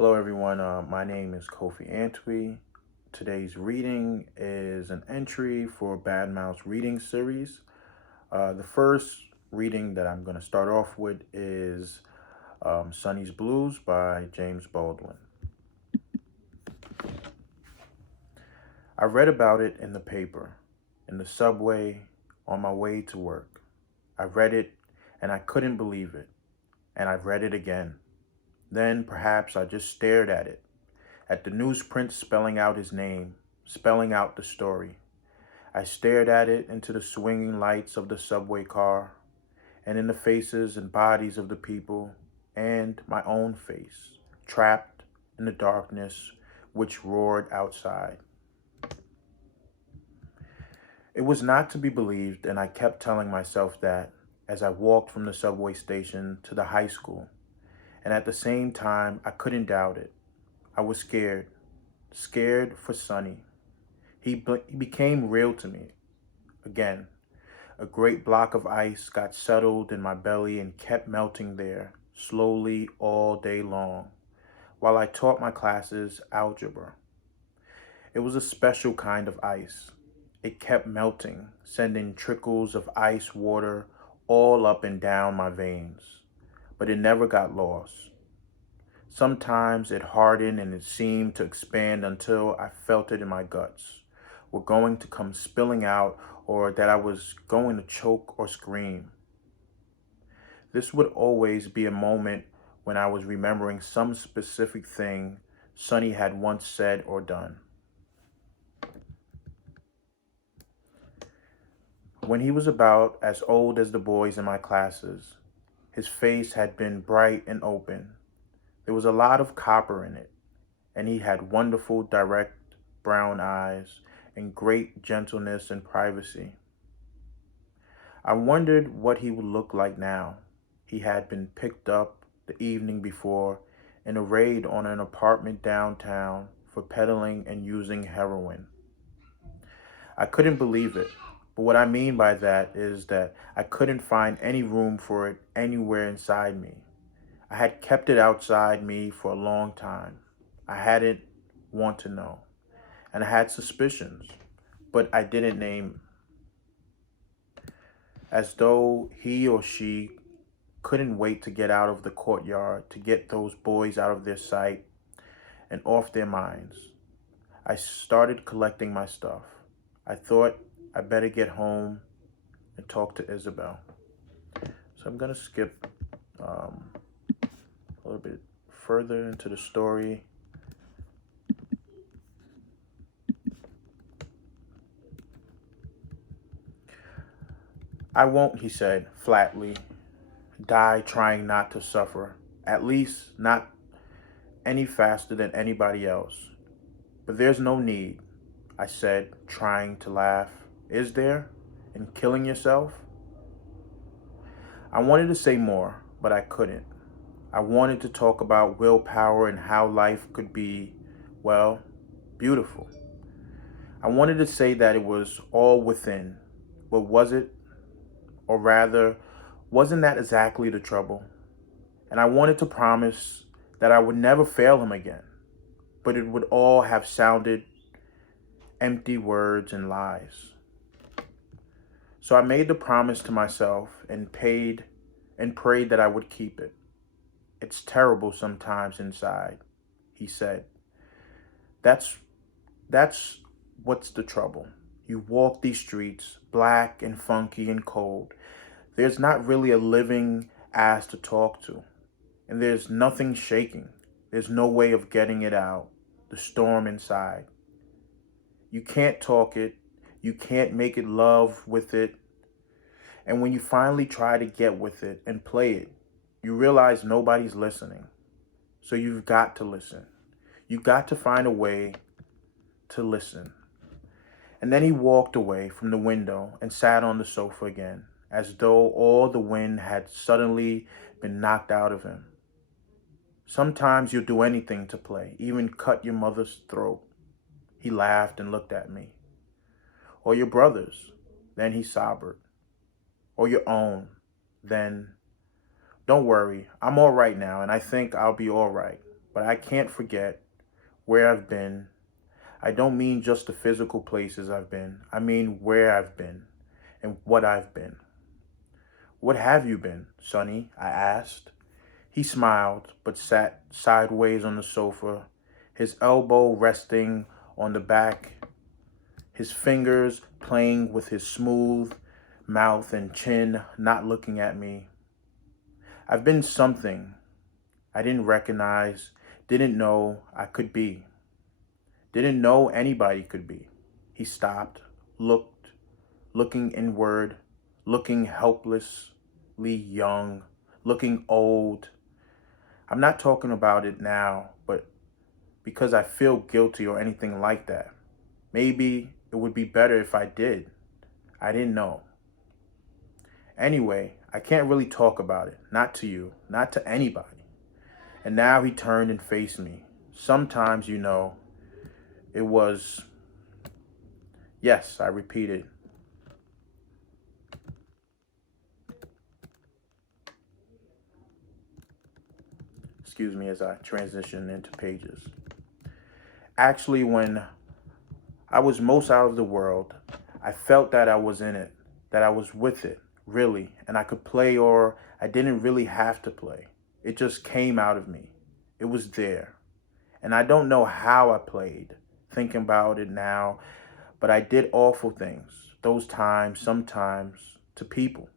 Hello, everyone. My name is Kofi Antwi. Today's reading is an entry for Bad Mouse Reading Series. The first reading that I'm going to start off with is Sonny's Blues by James Baldwin. I read about it in the paper, in the subway, on my way to work. I read it and I couldn't believe it, and I read it again. Then perhaps I just stared at the newsprint spelling out his name, spelling out the story. I stared at it into the swinging lights of the subway car, and in the faces and bodies of the people, and my own face, trapped in the darkness which roared outside. It was not to be believed, and I kept telling myself that as I walked from the subway station to the high school, and at the same time, I couldn't doubt it. I was scared for Sonny. He became real to me again. A great block of ice got settled in my belly and kept melting there, slowly all day long, while I taught my classes algebra. It was a special kind of ice. It kept melting, sending trickles of ice water all up and down my veins, but it never got lost. Sometimes it hardened and it seemed to expand until I felt it in my guts were going to come spilling out or that I was going to choke or scream. This would always be a moment when I was remembering some specific thing Sonny had once said or done. When he was about as old as the boys in my classes, his face had been bright and open. There was a lot of copper in it, and he had wonderful, direct brown eyes and great gentleness and privacy. I wondered what he would look like now. He had been picked up the evening before in a raid on an apartment downtown for peddling and using heroin. I couldn't believe it, but what I mean by that is that I couldn't find any room for it anywhere inside me. I had kept it outside me for a long time. I hadn't want to know, and I had suspicions, but I didn't name, as though he or she couldn't wait to get out of the courtyard, to get those boys out of their sight and off their minds. I started collecting my stuff. I thought I better get home and talk to Isabel. So I'm gonna skip a little bit further into the story. I won't, he said flatly, die trying not to suffer, at least not any faster than anybody else. But there's no need, I said, trying to laugh. Is there? In killing yourself? I wanted to say more, but I couldn't. I wanted to talk about willpower and how life could be, well, beautiful. I wanted to say that it was all within, but was it? Or rather, wasn't that exactly the trouble? And I wanted to promise that I would never fail him again, but it would all have sounded empty words and lies. So I made the promise to myself and prayed that I would keep it. It's terrible sometimes inside, he said. That's that's what's the trouble. You walk these streets, black and funky and cold. There's not really a living ass to talk to. And there's nothing shaking. There's no way of getting it out. The storm inside. You can't talk it. You can't make it love with it. And when you finally try to get with it and play it, you realize nobody's listening. So you've got to listen. You've got to find a way to listen. And then he walked away from the window and sat on the sofa again, as though all the wind had suddenly been knocked out of him. Sometimes you'll do anything to play, even cut your mother's throat. He laughed and looked at me. Or your brother's. Then he sobbed. Or your own. Then, don't worry, I'm all right now, and I think I'll be all right. but I can't forget where I've been. I don't mean just the physical places I've been. I mean where I've been and what I've been. What have you been, Sonny? I asked. He smiled, but sat sideways on the sofa, his elbow resting on the back, his fingers playing with his smooth mouth and chin, not looking at me. I've been something I didn't recognize, didn't know I could be, didn't know anybody could be. He stopped, looked, looking inward, looking helplessly young, looking old. I'm not talking about it now, but because I feel guilty or anything like that. Maybe it would be better if I did. I didn't know. Anyway, I can't really talk about it. Not to you, not to anybody. And now he turned and faced me. Sometimes, it was, yes, I repeated. Excuse me as I transition into pages. Actually, when I was most out of the world, I felt that I was in it, that I was with it, really, and I could play or I didn't really have to play. It just came out of me. It was there. And I don't know how I played, thinking about it now, but I did awful things, those times, sometimes, to people.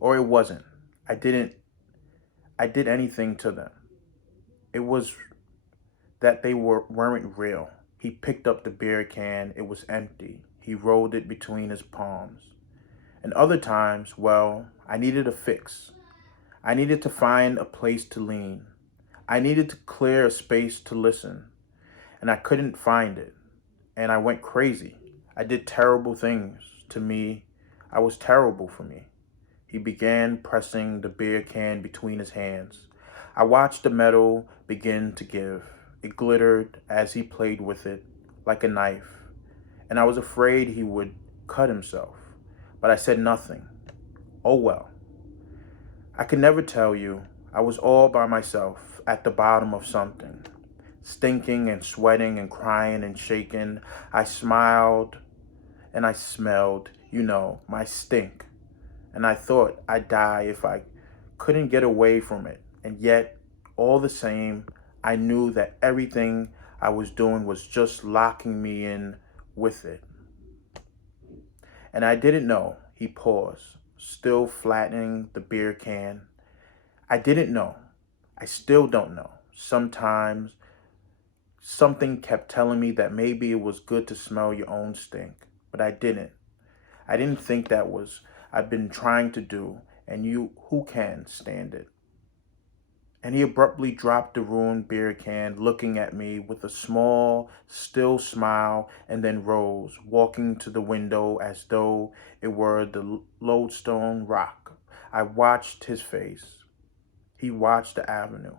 Or it wasn't. I didn't, I did anything to them. It was that weren't real. He picked up the beer can, it was empty. He rolled it between his palms. And other times, well, I needed a fix. I needed to find a place to lean. I needed to clear a space to listen. And I couldn't find it. And I went crazy. I did terrible things to me. I was terrible for me. He began pressing the beer can between his hands. I watched the metal begin to give. It glittered as he played with it, like a knife, and I was afraid he would cut himself. But I said nothing. Oh well. I could never tell you. I was all by myself at the bottom of something, stinking and sweating and crying and shaking. I smiled and I smelled, my stink. And I thought I'd die if I couldn't get away from it. And yet, all the same, I knew that everything I was doing was just locking me in with it. And I didn't know. He paused, still flattening the beer can. I didn't know. I still don't know. Sometimes something kept telling me that maybe it was good to smell your own stink, but I didn't. I didn't think that was I've been trying to do, and who can stand it? And he abruptly dropped the ruined beer can, looking at me with a small, still smile, and then rose, walking to the window as though it were the lodestone rock. I watched his face. He watched the avenue.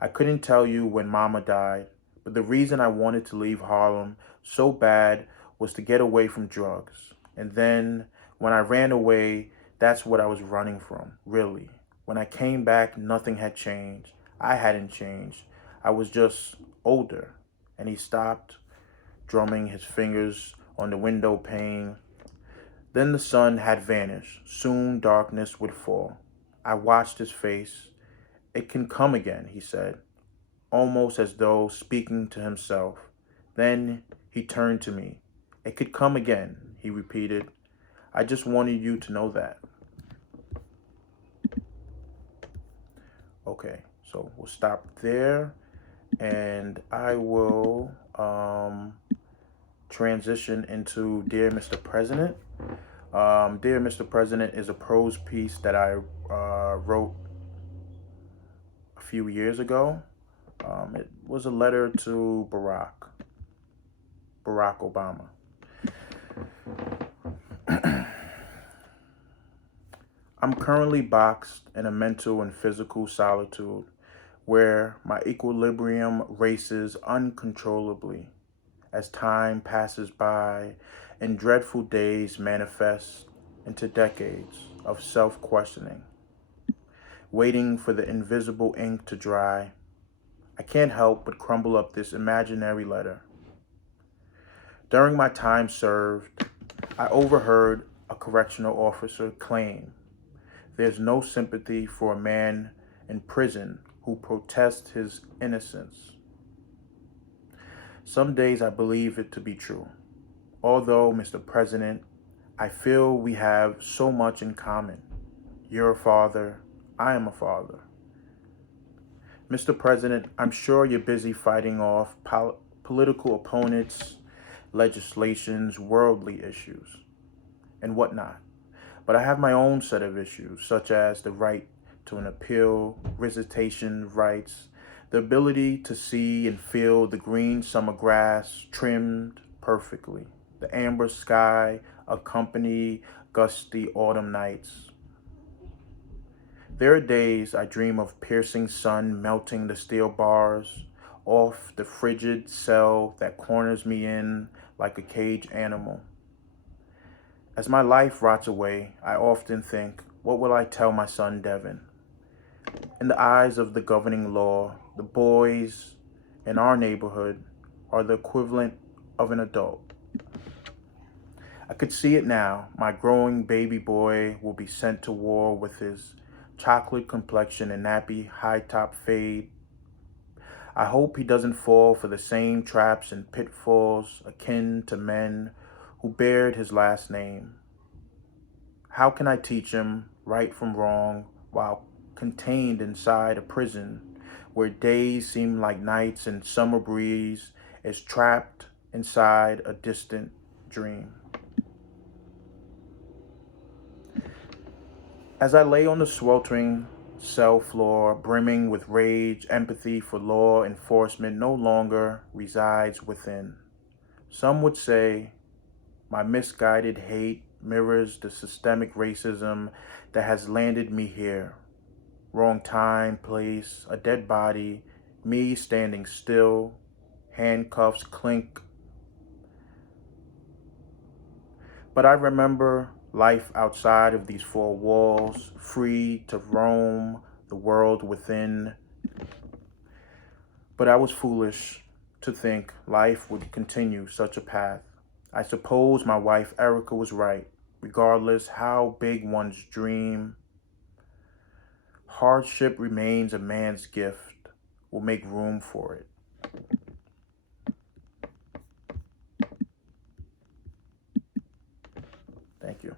I couldn't tell you when Mama died, but the reason I wanted to leave Harlem so bad was to get away from drugs. And then, when I ran away, that's what I was running from, really. When I came back, nothing had changed. I hadn't changed. I was just older. And he stopped, drumming his fingers on the window pane. Then the sun had vanished. Soon darkness would fall. I watched his face. It can come again, he said, almost as though speaking to himself. Then he turned to me. It could come again, he repeated. I just wanted you to know that. Okay, so we'll stop there, and I will transition into Dear Mr. President. Dear Mr. President is a prose piece that I wrote a few years ago. It was a letter to Barack Obama. I'm currently boxed in a mental and physical solitude where my equilibrium races uncontrollably as time passes by and dreadful days manifest into decades of self-questioning. waiting for the invisible ink to dry. I can't help but crumble up this imaginary letter. During my time served, I overheard a correctional officer claim there's no sympathy for a man in prison who protests his innocence. Some days I believe it to be true. Although, Mr. President, I feel we have so much in common. You're a father, I am a father. Mr. President, I'm sure you're busy fighting off political opponents, legislations, worldly issues, and whatnot. But I have my own set of issues, such as the right to an appeal, visitation rights, the ability to see and feel the green summer grass trimmed perfectly, the amber sky accompany gusty autumn nights. There are days I dream of piercing sun melting the steel bars off the frigid cell that corners me in like a caged animal. As my life rots away, I often think, what will I tell my son Devin? In the eyes of the governing law, the boys in our neighborhood are the equivalent of an adult. I could see it now. My growing baby boy will be sent to war with his chocolate complexion and nappy high-top fade. I hope he doesn't fall for the same traps and pitfalls akin to men who bared his last name. How can I teach him right from wrong while contained inside a prison where days seem like nights and summer breeze is trapped inside a distant dream? As I lay on the sweltering cell floor, brimming with rage, empathy for law enforcement no longer resides within. Some would say my misguided hate mirrors the systemic racism that has landed me here. Wrong time, place, a dead body, me standing still, handcuffs clink. But I remember life outside of these four walls, free to roam the world within. But I was foolish to think life would continue such a path. I suppose my wife Erica was right. Regardless how big one's dream, hardship remains a man's gift. We'll make room for it. Thank you.